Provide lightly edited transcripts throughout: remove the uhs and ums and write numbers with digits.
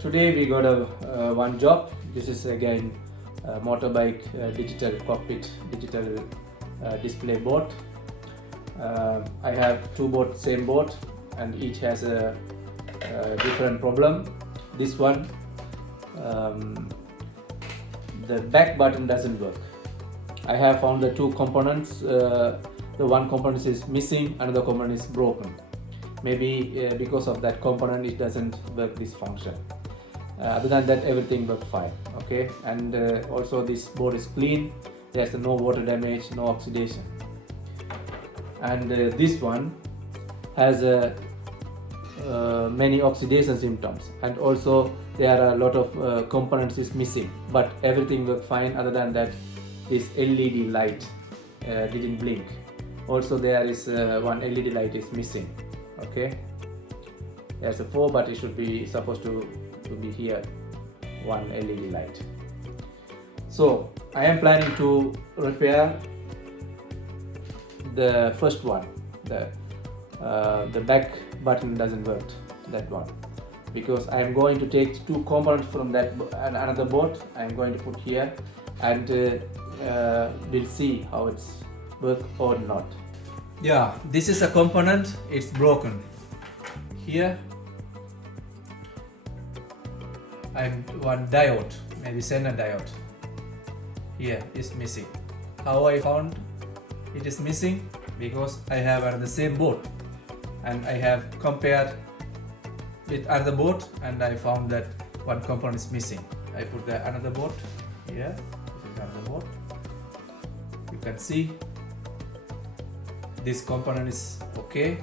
Today we got a one job. This is again motorbike digital cockpit digital display board. I have two boards, same board, and each has a different problem. This one, the back button doesn't work. I have found the two components. The one component is missing, another component is broken. Maybe because of that component it doesn't work this function. Other than that, everything worked fine. Okay, and also this board is clean. There's no water damage, no oxidation. And this one has many oxidation symptoms, and also there are a lot of components is missing, but everything worked fine. Other than that, this LED light didn't blink. Also there is one LED light is missing. Okay, there's a 4, but it should be supposed to be here, one LED light. So I am planning to repair the first one, the back button doesn't work, that one, because I am going to take two components from that another board. I am going to put here, and we'll see how it's work or not. Yeah, this is a component, it's broken here, and one diode, maybe Zener diode here is missing. How I found it is missing? Because I have the same board and I have compared with another board, and I found that one component is missing. I put the another board here. This is another board. You can see this component is okay,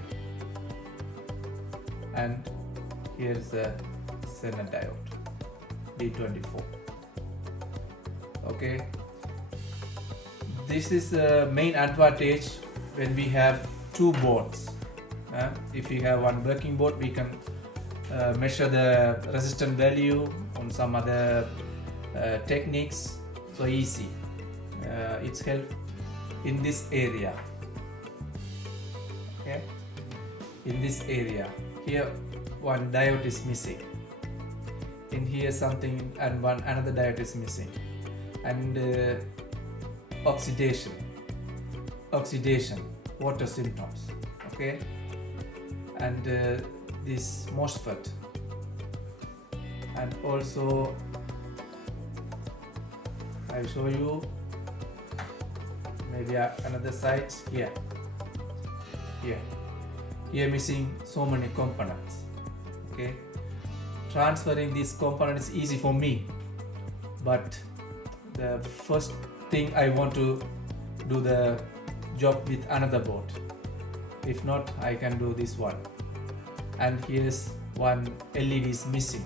and here is the Zener diode B24. Okay, this is the main advantage when we have two boards. If we have one working board, we can measure the resistance value on some other techniques, so easy. It's help in this area. Okay, in this area here one diode is missing, in here something, and another diode is missing, and oxidation, water symptoms. Okay, and this MOSFET, and also I'll show you maybe another side here. Here missing so many components. Okay, transferring this component is easy for me, but the first thing I want to do the job with another board. If not, I can do this one. And here's one LED is missing.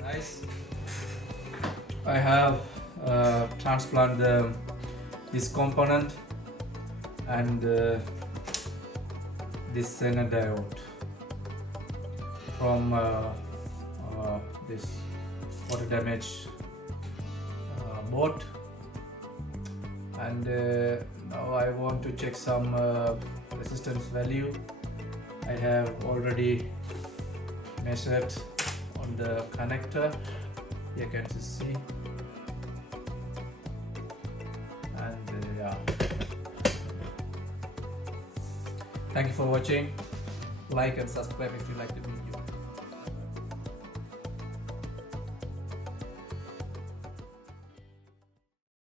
Nice. I have transplanted this component and this Zener diode from this water damage boat. And now I want to check some resistance value. I have already measured on the connector. You can see, and yeah. Thank you for watching. Like and subscribe if you like the video.